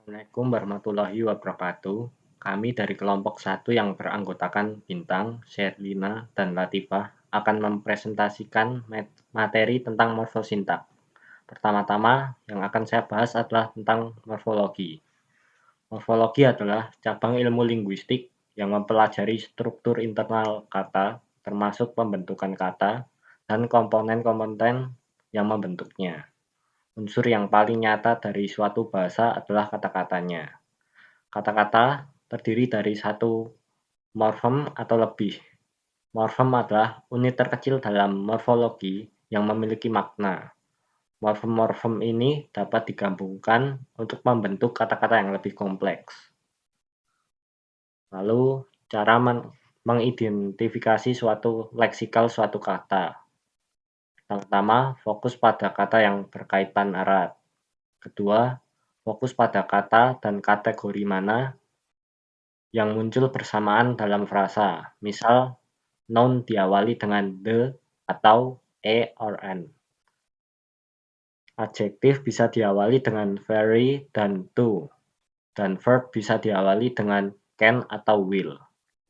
Assalamualaikum warahmatullahi wabarakatuh. Kami dari kelompok 1 yang beranggotakan Bintang, Sherlina, dan Latifah akan mempresentasikan materi tentang morfosintak. Pertama-tama yang akan saya bahas adalah tentang morfologi. Morfologi adalah cabang ilmu linguistik yang mempelajari struktur internal kata, termasuk pembentukan kata, dan komponen-komponen yang membentuknya. Unsur yang paling nyata dari suatu bahasa adalah kata-katanya. Kata-kata terdiri dari satu morfem atau lebih. Morfem adalah unit terkecil dalam morfologi yang memiliki makna. Morfem-morfem ini dapat digabungkan untuk membentuk kata-kata yang lebih kompleks. Lalu, cara mengidentifikasi suatu leksikal suatu kata. Pertama, fokus pada kata yang berkaitan erat. Kedua, fokus pada kata dan kategori mana yang muncul bersamaan dalam frasa. Misal, noun diawali dengan the atau e or an. Adjektif bisa diawali dengan very dan to, dan verb bisa diawali dengan can atau will.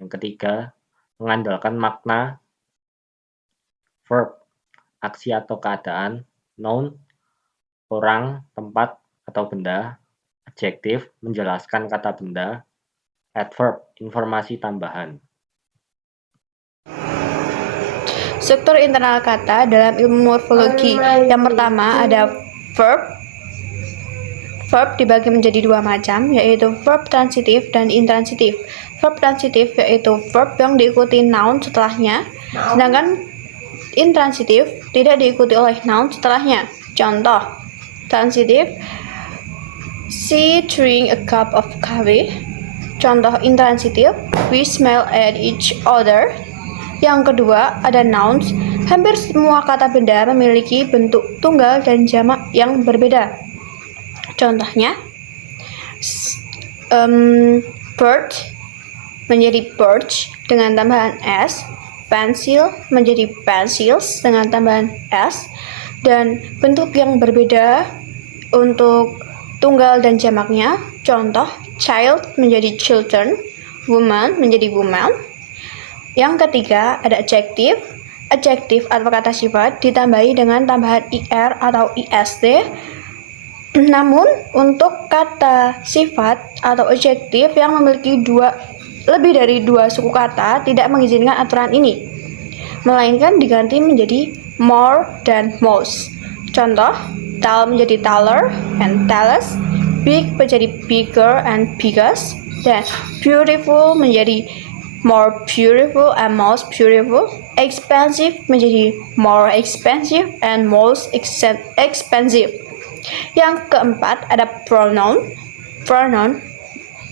Yang ketiga, mengandalkan makna verb, aksi atau keadaan, noun, orang, tempat, atau benda, adjektif, menjelaskan kata benda, adverb, informasi tambahan. Struktur internal kata dalam ilmu morfologi. Yang pertama ada verb. Verb dibagi menjadi dua macam, yaitu verb transitif dan intransitif. Verb transitif yaitu verb yang diikuti noun setelahnya, sedangkan intransitif tidak diikuti oleh noun setelahnya. Contoh, transitif, she drank a cup of coffee. Contoh intransitif, we smile at each other. Yang kedua, ada nouns. Hampir semua kata benda memiliki bentuk tunggal dan jamak yang berbeda. Contohnya, bird menjadi birds dengan tambahan s, pensil menjadi pencils dengan tambahan s, dan bentuk yang berbeda untuk tunggal dan jamaknya. Contoh, child menjadi children, woman menjadi woman. Yang ketiga, ada adjektif. Adjektif atau kata sifat ditambahi dengan tambahan ir atau ist. Namun, untuk kata sifat atau adjektif yang memiliki lebih dari dua suku kata tidak mengizinkan aturan ini, melainkan diganti menjadi more dan most. Contoh, tall menjadi taller and tallest, big menjadi bigger and biggest, dan beautiful menjadi more beautiful and most beautiful, expensive menjadi more expensive and most expensive. Yang keempat ada pronoun. Pronoun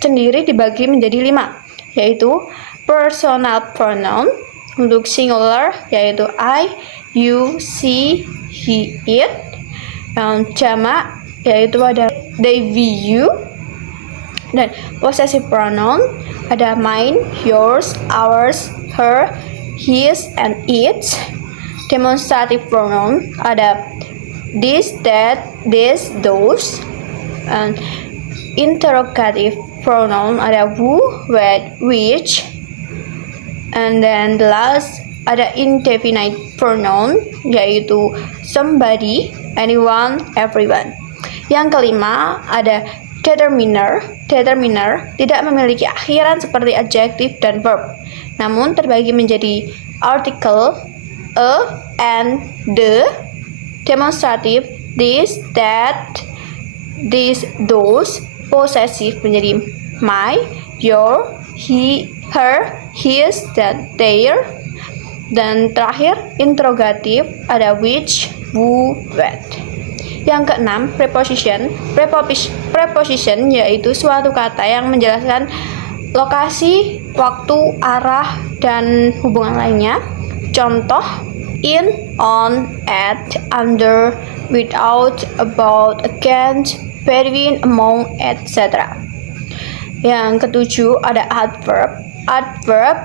sendiri dibagi menjadi 5, yaitu personal pronoun untuk singular yaitu I, you, she, he, it. Yang jamak yaitu ada they, we, you. Dan possessive pronoun ada mine, yours, ours, her, his, and its. Demonstrative pronoun ada this, that, this, those. And interrogative pronoun ada who, what, which. And then the last ada indefinite pronoun yaitu somebody, anyone, everyone. Yang kelima ada determiner. Determiner tidak memiliki akhiran seperti adjektif dan verb, namun terbagi menjadi artikel a and the. Demonstrative this, that, this, those. Possessive menjadi my, your, he, her, his, dan their. Dan terakhir interrogatif ada which, who, what. Yang keenam, preposition. Preposition yaitu suatu kata yang menjelaskan lokasi, waktu, arah, dan hubungan lainnya. Contoh, in, on, at, under, without, about, against, between, among, etc. Yang ketujuh ada adverb. Adverb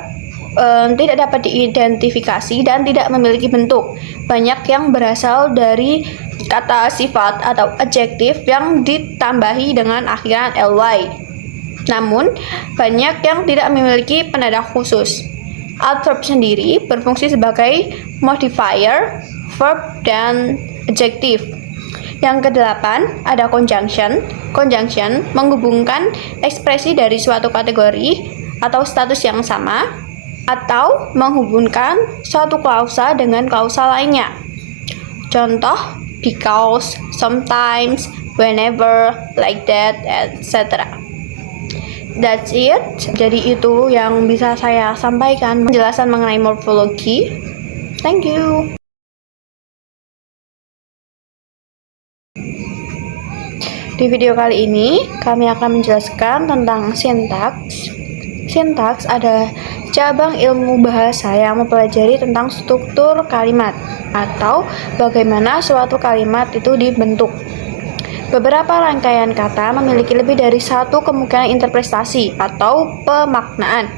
tidak dapat diidentifikasi dan tidak memiliki bentuk. Banyak yang berasal dari kata sifat atau adjektif yang ditambahi dengan akhiran ly. Namun, banyak yang tidak memiliki penanda khusus. Adverb sendiri berfungsi sebagai modifier, verb, dan adjektif. Yang kedelapan, ada conjunction. Conjunction menghubungkan ekspresi dari suatu kategori atau status yang sama, atau menghubungkan suatu klausa dengan klausa lainnya. Contoh, because, sometimes, whenever, like that, etc. That's it. Jadi itu yang bisa saya sampaikan penjelasan mengenai morfologi. Thank you. Di video kali ini, kami akan menjelaskan tentang sintaks. Sintaks adalah cabang ilmu bahasa yang mempelajari tentang struktur kalimat atau bagaimana suatu kalimat itu dibentuk. Beberapa rangkaian kata memiliki lebih dari satu kemungkinan interpretasi atau pemaknaan.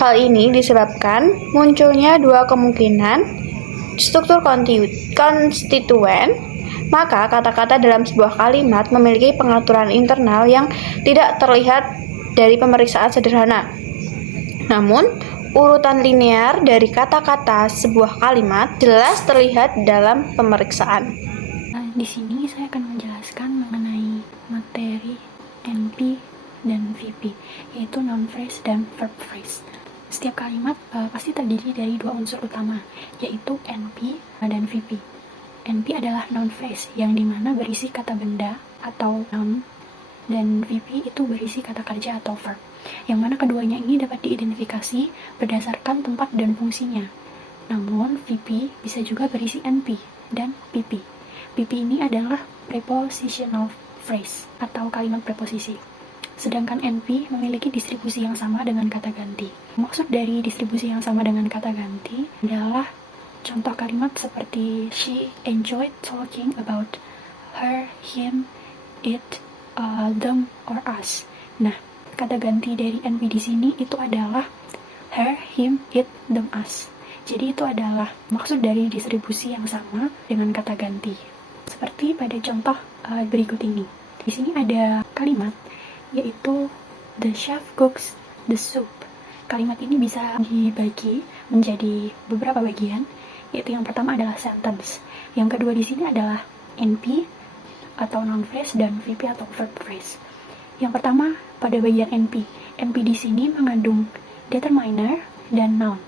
Hal ini disebabkan munculnya dua kemungkinan struktur konstituen. Maka kata-kata dalam sebuah kalimat memiliki pengaturan internal yang tidak terlihat dari pemeriksaan sederhana. Namun, urutan linear dari kata-kata sebuah kalimat jelas terlihat dalam pemeriksaan. Di sini saya akan menjelaskan mengenai materi NP dan VP, yaitu noun phrase dan verb phrase. Setiap kalimat pasti terdiri dari dua unsur utama, yaitu NP dan VP. NP adalah noun phrase yang dimana berisi kata benda atau noun, dan VP itu berisi kata kerja atau verb, yang mana keduanya ini dapat diidentifikasi berdasarkan tempat dan fungsinya. Namun VP bisa juga berisi NP dan PP. PP ini adalah prepositional phrase atau kalimat preposisi. Sedangkan NP memiliki distribusi yang sama dengan kata ganti. Maksud dari distribusi yang sama dengan kata ganti adalah contoh kalimat seperti she enjoyed talking about her, him, it, them, or us. Nah, kata ganti dari NP di sini itu adalah her, him, it, them, us. Jadi itu adalah maksud dari distribusi yang sama dengan kata ganti. Seperti pada contoh berikut ini. Di sini ada kalimat yaitu the chef cooks the soup. Kalimat ini bisa dibagi menjadi beberapa bagian, yaitu yang pertama adalah sentence. Yang kedua di sini adalah NP atau noun phrase dan VP atau verb phrase. Yang pertama pada bagian NP. NP di sini mengandung determiner dan noun.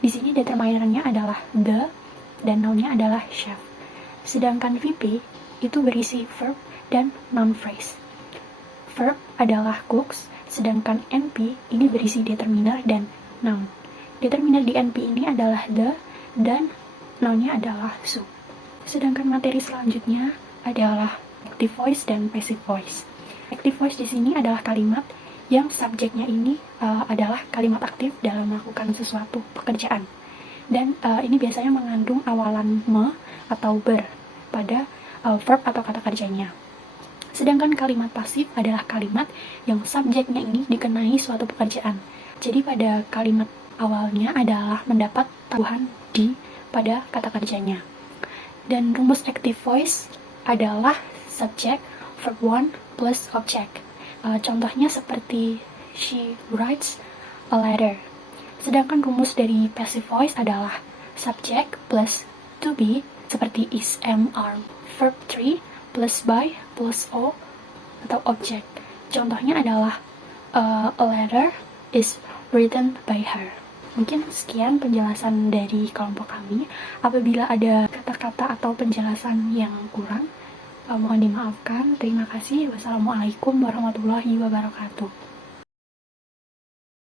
Di sini determinernya adalah the dan nounnya adalah chef. Sedangkan VP itu berisi verb dan noun phrase. Verb adalah cooks, sedangkan NP ini berisi determiner dan noun. Determiner di NP ini adalah the dan nounnya adalah soup. Sedangkan materi selanjutnya adalah active voice dan passive voice. Active voice di sini adalah kalimat yang subjeknya ini adalah kalimat aktif dalam melakukan sesuatu pekerjaan. Dan ini biasanya mengandung awalan me atau ber pada verb atau kata kerjanya. Sedangkan kalimat pasif adalah kalimat yang subjeknya ini dikenai suatu pekerjaan. Jadi pada kalimat awalnya adalah mendapat tambahan di pada kata kerjanya. Dan rumus active voice adalah subject verb 1 plus object. Contohnya seperti she writes a letter. Sedangkan rumus dari passive voice adalah subject plus to be seperti is, am, are, verb 3 plus by plus o atau object. Contohnya adalah a letter is written by her. Mungkin sekian penjelasan dari kelompok kami. Apabila ada kata-kata atau penjelasan yang kurang, mohon dimaafkan. Terima kasih. Wassalamualaikum warahmatullahi wabarakatuh.